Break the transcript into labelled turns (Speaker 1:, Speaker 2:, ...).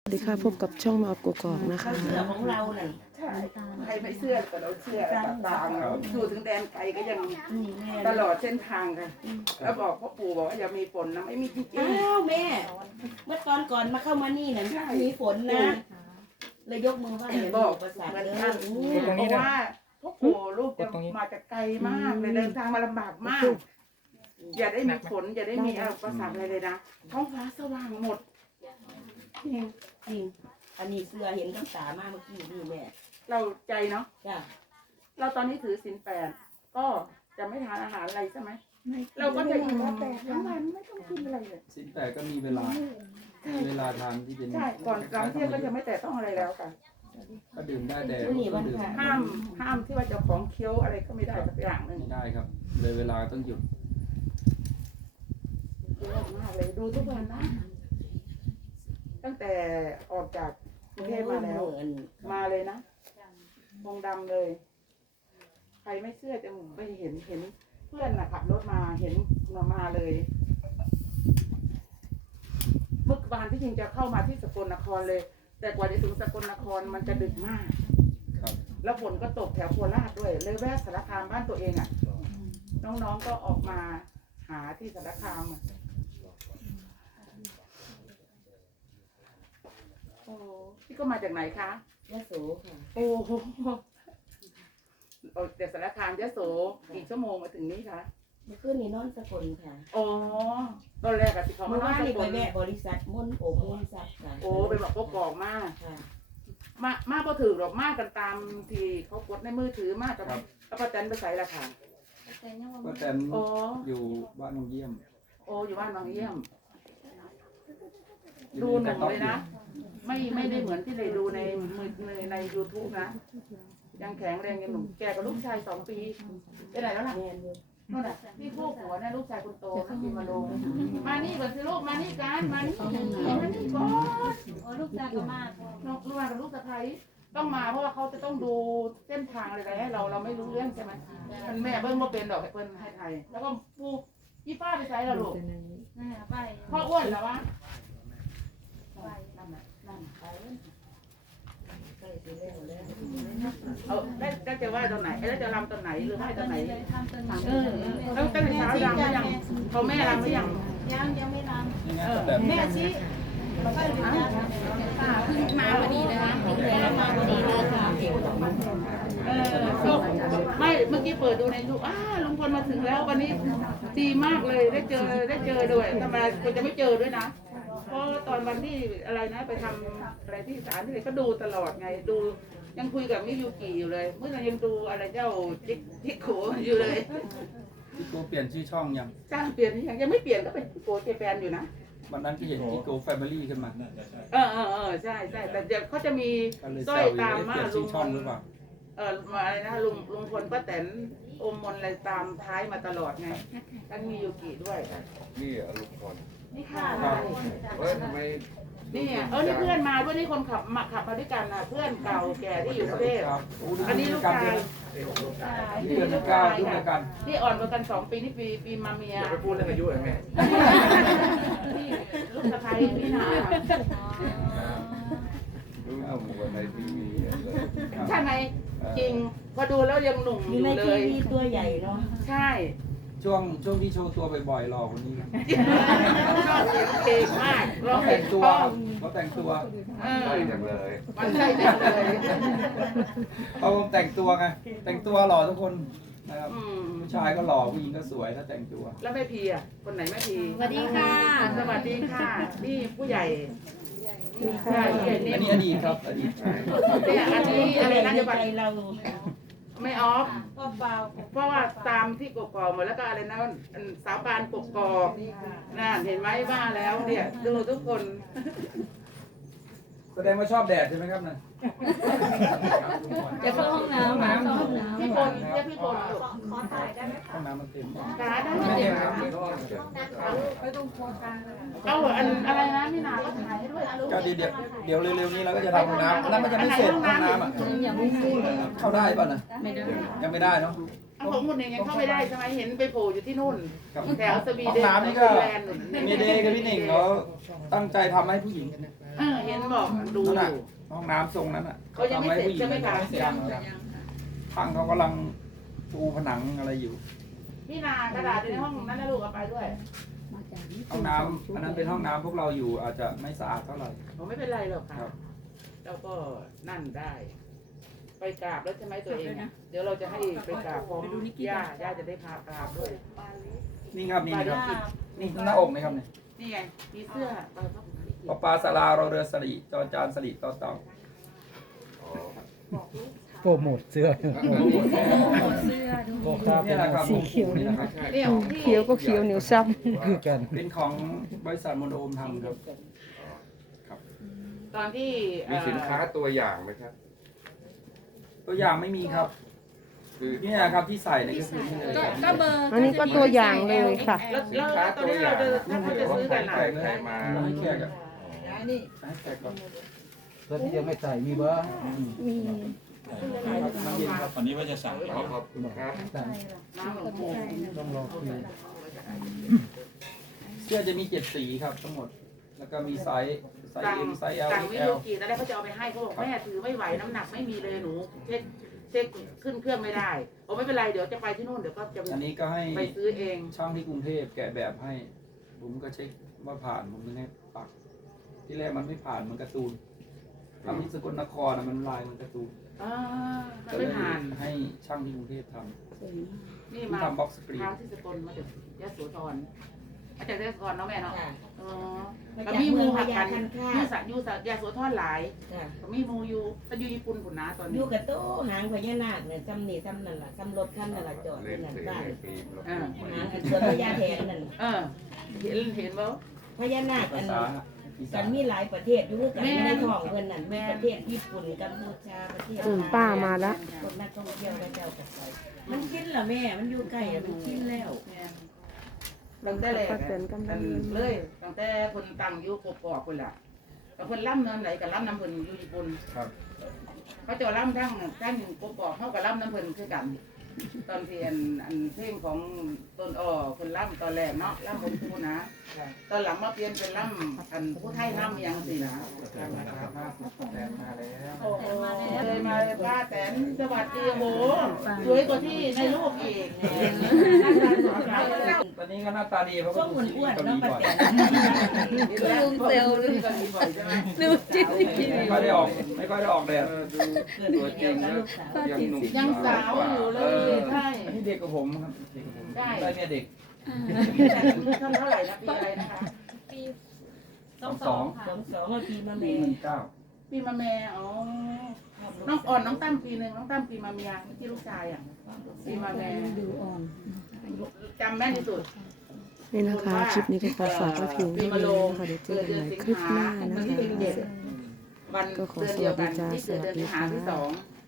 Speaker 1: สวัสดีค่ะพบกับช่องมาอบกกอกนะคะ
Speaker 2: เสื้อของเราเนี่ย
Speaker 3: ใช่ใครไม่เชื่อแต่เราเชื่อต่างๆอยู่ถึงแดนไกลก็ยังตลอดเส้นทางกันแล้วบอกพ่อปู่บอกว่าอย่ามีฝนนะไม่มีจริง
Speaker 2: อ้าวแม่ เมื่อตอนก่อนมาเข้ามานี่น่ะมีฝนนะเลยยกมือไหว้
Speaker 3: ๆบอก
Speaker 2: ประสาท
Speaker 3: เหมือน
Speaker 2: เลย
Speaker 3: กันเพราะว่าพ่อปู่ลูกจะมาจากไกลมากเลยเดินทางมาลำบากมาก อย่าได้มีฝนอย่าได้มีอุปสรรคอะไรเลยนะท้องฟ้าสว่างหมด
Speaker 2: จริงอันนี้เสื้อเห็นกับตามากเมื่อกี้นี่แม่
Speaker 3: เราใจเนาะ
Speaker 2: จ้ะ
Speaker 3: เราตอนนี้ถือศีล8ก็จะไม่ทานอาหารอะไรใช่ไหมเราก็จะอิ่มแล้วแต่ทั้งวันไม่ต้องกินอะไรเลย
Speaker 4: สินแต่ก็มีเวลาทานที่เป็น
Speaker 3: ใช่ก่อนหลังเที่ยงก็จะไม่แตะต้องอะไรแล้วค่ะ
Speaker 4: ก็ดื่มได้แต่
Speaker 2: นี่วัน
Speaker 4: ดื่ม
Speaker 2: ค่ะ
Speaker 3: ห้ามที่ว่าจะของเคี้ยวอะไรก็ไม่ได้สักอย่างหนึ่ง
Speaker 4: ไม่ได้ครับ เลยเวลาต้องหยุด
Speaker 3: เยอะมากเลยดูทุกวันนะ ตั้งแต่ออกจากกรุงเทพมาแล้วมาเลยนะมองดำเลย ใครไม่เชื่อจะไม่เห็นเพื่อนนะขับรถมาเห็นมาเลย เมื่อวานที่จริงจะเข้ามาที่สกลนครเลย แต่กว่าจะถึงสกลนครมันจะดึกมาก
Speaker 4: ครับ
Speaker 3: แล้วฝนก็ตกแถวโคราชด้วยเลยแวะสารคามบ้านตัวเองอ่ะ น้องๆก็ออกมาหาที่สารคามอะโอ้พี่ก็มาจากไหนคะ
Speaker 2: ยะโสค่ะ
Speaker 3: โอ้โหออกจากสารคามยะโสกี่ชั่วโมงมาถึงนี่คะ
Speaker 2: เมื่อคืนนี้นอนสกลค่ะ
Speaker 3: อ๋อตอนแรกอะที่เขา
Speaker 2: เมื่
Speaker 3: มา
Speaker 2: อวาน
Speaker 3: ส
Speaker 2: นี่
Speaker 3: ก
Speaker 2: ไป
Speaker 3: ล
Speaker 2: แวะบริษัทมุ่นโอมมุ่นซับค่ะ
Speaker 3: โอ้ไปบอกก็กรอกมาก
Speaker 2: ค่ะ
Speaker 3: มาพอถือหรอกมากกันตามที่เขากดในมือถือมากกับแล้วก็แตนไปใส่ละค่ะ
Speaker 4: ก็แตน
Speaker 3: โอ้
Speaker 4: อยู่บ้านนงเยี่ยม
Speaker 3: โอ้อยู่บ้านบางเยี่ยม
Speaker 4: อยู่
Speaker 3: ดูห
Speaker 4: แต่
Speaker 3: นุ่ม
Speaker 4: ก็
Speaker 3: เลยนะ ไม่ได้เหมือนที่เลยดูในมือใน YouTube นะ ยังแข็งแรงยังหนุ่มแกกับลูกชาย2 ปีไปไหนแล้วล่ะ
Speaker 2: แม่นอยู่
Speaker 3: นั่นแหละที่พวกหัวเนี่ยลูกชายคนโตนะพี่มาลงมานี่ก่อนสิลูกมานี่กันมานี่ก่อน
Speaker 5: ลูกชายก็มาก
Speaker 3: ลูกมากับลูกสะใภ้ต้องมาเพราะว่าเขาจะต้องดูเส้นทางอะไรให้เราไม่รู้เรื่องใช่ไหมมันแม่เบิ้งว่าเป็นดอกให้เปิ้นให้ไทย แล้วก็ปูยี่ป้าไปใช้แล้วลูก
Speaker 5: นั่นแหละไป
Speaker 3: พ่ออ้วนแล้ววะ
Speaker 5: ไป
Speaker 3: นั่นน่ะนั่นไป
Speaker 2: ใกล้สิแล้วแล้ว
Speaker 3: เอาได้จะไหว้ตอนไหนแล้วจะรำตอนไหนหรือไหว้ตอนไหน
Speaker 5: เลยทำตอนไหน
Speaker 3: แล้วตั้งแต่เช้ารำหรือยังเขาแม่รำหรือยัง
Speaker 5: ยังไม่ร
Speaker 4: นี่นะแต่
Speaker 5: ำแม่ชี้เราก็ดูนะป้าเพิ่งมาพอดีเลยนะแม่มาพอดีเลยค่ะ
Speaker 3: ก็ไม่เมื่อกี้เปิดดูในยูลุงพลมาถึงแล้ววันนี้ดีมากเลยได้เจอด้วยทำไมคนจะไม่เจอด้วยนะเพราะตอนวันที่อะไรนะไปทำอะไรที่ศาลที่ไหนก็ดูตลอดไงดูยังคุยกับมิยูกิอยู่เลยเมื่อเรายังดูอะไรเจ้าจิกโขอยู่เลย
Speaker 4: พี่โกเปลี่ยนชื่อช่องยัง
Speaker 3: จ้าเปลี่ยนหรือยังไม่เปลี่ยนก็เป็นโกเจแปนอยู่นะ
Speaker 4: วันนั้นที่เห็นพี่โกแฟมิลี่ขึ้นมา
Speaker 3: ใช่แต่เดี๋ยวเขาจะมี
Speaker 4: ก็เลย
Speaker 3: สร้
Speaker 4: แซ
Speaker 3: อยว
Speaker 4: อยู่
Speaker 3: ตาม
Speaker 4: เป
Speaker 3: มา
Speaker 4: ลี่ยน
Speaker 3: ลุ
Speaker 4: ชื่อง ช่องหรือเปล่า
Speaker 3: อะไรนะลุงพลป้าแตนอมมนอะไรตามท้ายมาตลอดไงทั้งมียูกิด้วย
Speaker 6: นี่อะลุงพล
Speaker 3: นี่ค่ะ
Speaker 6: เฮ้ยทำไม
Speaker 3: นี่นี่เพื่อนมาด้วยนี่คนขับมาด้วยกันนะเพื่อนเก่าแก่ที่อยู่กรุงเทพ
Speaker 4: ครับโ
Speaker 3: อันนี้ลูกชาย
Speaker 4: นี่เดือนเก้ารุ่นเดียวกัน
Speaker 3: ที่อ่อนกว่ากัน2 ปีนี่ปีมาเมีย
Speaker 6: อย่าไปพูดเรื่องอายุเลยแม่
Speaker 3: ที่ลูกสะใภ้พี่นา
Speaker 6: รู้เอาหมู่กันในทีวีอะไร
Speaker 3: ใช่ไหมจริงพอดูแล้วยังหนุ่ม
Speaker 2: อ
Speaker 3: อยู่ ยู่
Speaker 2: ใน
Speaker 3: เล
Speaker 2: ที
Speaker 3: ย
Speaker 2: วีตัวใหญ่เนาะ
Speaker 3: ใช่
Speaker 4: ช่วงที่โชว์ตัวบ่อยๆหล่อกว่านี้ครับ
Speaker 3: ชอบเสียงเพลงมากร้อง
Speaker 4: เขา
Speaker 3: เพล
Speaker 4: แต่
Speaker 3: ง
Speaker 4: งตัว
Speaker 3: ป้อง
Speaker 4: เขาแต่งตัว
Speaker 6: ใช่จังเลย
Speaker 3: มันใช่จังเลย
Speaker 4: เขาแต่งตัวไงแต่งตัวหล่อทุกคนนะครับ
Speaker 3: อืม
Speaker 4: ผู้ชายก็หล่อผู้หญิงก็สวยถ้าแต่งตัว
Speaker 3: แล้วแม่พีอ่ะคนไหนแม่พี
Speaker 5: สวัสดีค่ะ
Speaker 3: สวัสดีค่ะ นี่ผู้ใหญ่ใช่ผู้ใหญ่
Speaker 4: อันนี้
Speaker 3: นี่
Speaker 4: อดีตครับอดีต
Speaker 3: เนี่ยอันนี้อะไรนะ
Speaker 2: ใน
Speaker 3: จะบั
Speaker 2: ใจเรา
Speaker 3: ไม่ออฟ
Speaker 5: ก็เบา
Speaker 3: เพราะว่าตามที่กกอกหมดแล้วก็อะไรนะสาวปานกกอกน่ะเห็นไหมว่าแล้วเนี่ยดูทุกคน
Speaker 4: แสดงว่าชอบแดดใช่ไหมครับน่ะ
Speaker 5: จะเข้าห้องน้ำเข้าห้องน้ำ
Speaker 3: พี่พลเรียกพี่พลลูก
Speaker 4: ห้องน้ำมันเต็ม
Speaker 3: ขาได้
Speaker 4: ไม่
Speaker 3: ไหม
Speaker 4: เต็มครับ
Speaker 3: เอาอะไรนะนี่นาก็ถ่ายให้ด้วยนะลูก
Speaker 4: ก็เดี๋ยวเร็วๆนี้เราก็จะทำห้องน้ำอันนั้นมันจะไม่เสร็จห้องน้ำอ่ะ
Speaker 5: ยังไม่ซื้อ
Speaker 4: เข้าได้ป่ะนะ
Speaker 5: ไม่ได้
Speaker 4: ยังไม่ได้เนาะ
Speaker 3: เอาของคุณเองยังเข้าไม่ได้ใช่ไหมเห็นไปโผล่อยู่ที่นู่น
Speaker 4: ครับ
Speaker 3: แถวสวี
Speaker 4: ห้อง
Speaker 3: เดน
Speaker 4: น้ำนี่ก็
Speaker 3: ฟิแลนด์นู่น
Speaker 4: มีเดย์กับพี่หนิงเขาตั้งใจทำให้ผู้หญิง
Speaker 3: เห็นบอกดูอ
Speaker 4: นั่นน่ะ
Speaker 3: ยู่
Speaker 4: ห้องน้ำทรงนั้นอ่ะ
Speaker 3: เขายังไม่เสร็จใช่ไหมคะ
Speaker 4: ยังช่างเขากำลังปูผนังอะไรอยู่
Speaker 3: พี่นากระดาษอยู่ในห้องนั้นนะลูกเอาไปด้วย
Speaker 4: ห้องน้ำอันนั้นเป็นห้องน้ำพวกเราอยู่อาจจะไม่สะอาดเท่าไหร่
Speaker 3: ผมไม่เป็นไรหรอกค่ะ
Speaker 4: ครับ
Speaker 3: เราก็นั่นได้ ไปกราบแล้วใช่ไหมตัวเองเดี๋ยวเราจะให้ไปกราบพร้อมย่าจะได้พากราบด้วย
Speaker 4: นี่ครับนี่ครับนี่หน้าอกนะครับเนี่ย
Speaker 3: นี่ไงมีเสื้อไปพระพุทธลิขิต
Speaker 4: ปลาสลาเราเรือสลีจอจานสลีต่อเต่า
Speaker 7: โปรโมทเสื้อโปรครับ
Speaker 4: นี่แหละครับสีเขียวนี่นะครับ
Speaker 3: เนี่ยที่
Speaker 1: เขียวก็เขียวเหนียวซ้
Speaker 7: คือกัน
Speaker 4: เป็นของบริษัทมนโอมทำครับ
Speaker 3: ตอนที่
Speaker 6: มีสินค้าตัวอย่างไหมครับ
Speaker 4: ตัวอย่างไม่มีครับ
Speaker 6: คือ
Speaker 4: นี่นะครับที่ใส่เนี่ยก็คือนี่เลย
Speaker 5: ก็เบอร์
Speaker 1: ำอันนี้ก็ตัวอย่างเลยค่ะ
Speaker 3: แล้ว
Speaker 6: สินค้า
Speaker 3: ตอน
Speaker 6: ตัว
Speaker 3: นี้
Speaker 6: อย่า
Speaker 3: เรา
Speaker 6: ง
Speaker 3: จะถ้าเขาจะซื้อกันหลาย
Speaker 6: ใครมา
Speaker 4: ให้แขกอ่ะให้แขกก่อน
Speaker 7: ตัวที่ยังไม่ใส่มีบ้าง
Speaker 4: น้ำเย็นครับ
Speaker 8: วันนี้ว่าจะสั่ง
Speaker 6: ขอบคุณครับ
Speaker 3: น้ำหลวงปู่
Speaker 7: ต้องรอคิว
Speaker 4: เสื้อจะมี7สีครับทั้งหมด แล้วก็มีไซส์
Speaker 3: สั่ง
Speaker 4: M ไซส์ L
Speaker 3: สั่งวิ
Speaker 4: XL
Speaker 3: โยกีตอนแรกเขาจะเอาไปให้เขาบอกแม่ถือไม่ไหวน้ำหนักไม่มีเลยหนูเช็คขึ้นเครื่องไม่ได้ผมไม่เป็นไรเดี๋ยวจะไปที่นู่นเดี๋ยวก็จะ
Speaker 4: อันนี้ก็ให้
Speaker 3: ไปซื้อเอง
Speaker 4: ช่างที่กรุงเทพแกะแบบให้ ผมก็เช็คว่าผ่านผมถึงให้ปัก ที่แรกมันไม่ผ่านมันการ์ตูนทำที่สกลนครมันลายมันการ์ตูน
Speaker 3: มัน
Speaker 4: ก็เล
Speaker 3: ไม่
Speaker 4: ย
Speaker 3: ผ่าน
Speaker 4: ให้ช่างที่กรุงเทพท
Speaker 3: นี่
Speaker 4: ำ
Speaker 3: มา
Speaker 4: ทำบ็อกสกรีน
Speaker 3: ทางที่สกลมาจากยะโสธรมาจากยะโสธรเนาะแม่เนาะ
Speaker 2: ค่ะ
Speaker 3: อ๋อ
Speaker 2: มา
Speaker 3: ก็
Speaker 2: จาก
Speaker 3: มีห
Speaker 2: เมื
Speaker 3: มู
Speaker 2: องพ
Speaker 3: หัก
Speaker 2: ญา
Speaker 3: กัน
Speaker 2: คันคา
Speaker 3: ยูสะยะโสธรหลาย
Speaker 2: ค่ะ
Speaker 3: ก็มีหมูอยู่แต่อยู่ญี่ปุ่นผุนนะตอน
Speaker 2: อ
Speaker 3: นี้
Speaker 2: ยู่กับโต๊ะหางพญานาคเนี่ยซ้ำนี่ซ้ำนั่นล่ะซ้ำรถคันนั่นล่ะจอด
Speaker 6: เล่
Speaker 2: ที่
Speaker 6: น
Speaker 2: นั่น
Speaker 6: เพลง
Speaker 2: บ้าน
Speaker 6: ในฟิล์มแล้ว
Speaker 2: หางอันสวนพญาแถนนั่น
Speaker 3: เห็นบ่
Speaker 2: พญานาคอั
Speaker 4: ภานษาอีสา
Speaker 2: กัน
Speaker 4: น
Speaker 2: มีหลายประเทศอยู่กันอยู่ในท้องเพิ่นนั่นมีประเทศญี่ปุ่นกัมพูชาประเทศ
Speaker 1: ป้ามาแล้ว
Speaker 2: คนนักท่องเที่ยวไปเจ้ากับไปมันชินเหรอแม่มันอยู่ใกล้อะมันชินแล้ว
Speaker 3: ตั้งแต่แรก
Speaker 1: ป้าแตนกำลัง
Speaker 3: เลยตั้งแต่คนตั้งอยู่กกอกคนละแต่คนล่ำเนินไหนกับล่ำน้ำเพิ่นอยู่ญี่ปุ่น
Speaker 4: ครับ
Speaker 3: เขาจะล่ำทั้งกกอกเขากับล่ำน้ำเพิ่นคือกัน ตอนที่อันเพลงของต้นอ้อคนล่ำตอนแรกเนาะล่ำผมพูนะตอนหลังมาเปลี่ยนเป็นล่ำอันผู้ไทยล่ำยังสินะ
Speaker 4: แต่มาแล้ว
Speaker 3: โอ้โหเลยมาป้าแตนสวัสดีโหสวยกว่าที่ในรูปอีก
Speaker 4: ตอนนี้ก็หน้าตาดีเพราะ
Speaker 2: ช่
Speaker 4: ว่าว
Speaker 2: งอ้วนๆเนาะป้าแตน
Speaker 3: ลุงเซลล์นี่ก็มีบ่อยใช่ไหม
Speaker 4: ไม่ค่อยได้ออกแดด
Speaker 6: ตัวจริงแล้วยังหนุ่ม
Speaker 3: ยังสาวอยู่เลยใช่
Speaker 4: อันนี้เด็กกับผมครับเด็กกับผมได้เนี่ยเด็ก
Speaker 3: ท่านเท่าไหร่นะปีอะไรนะคะ
Speaker 4: 22
Speaker 2: 22ปีมาแม่
Speaker 4: 19
Speaker 3: ปีมาแม่อ๋อน้องอ่อนน้องตั้มปีหนึ่งน้องตั้มปีมาเมียที่ลูกชายอ่ะปีมาแม่จำแม่นที่สุด
Speaker 1: นี่นะคะ คลิปนี้ก็ขอฝากไว้เพียงเท่านี้นะคะเดี๋ยวเจอกันใหม่คลิปหน้านะคะ
Speaker 3: วัน
Speaker 1: ก็ขอ
Speaker 3: เดือนเดียวกัน
Speaker 1: สวัสดีจ้า
Speaker 3: ที่เกิดเดือนสิงหาที่
Speaker 1: สวัสดีค่ะ
Speaker 3: 2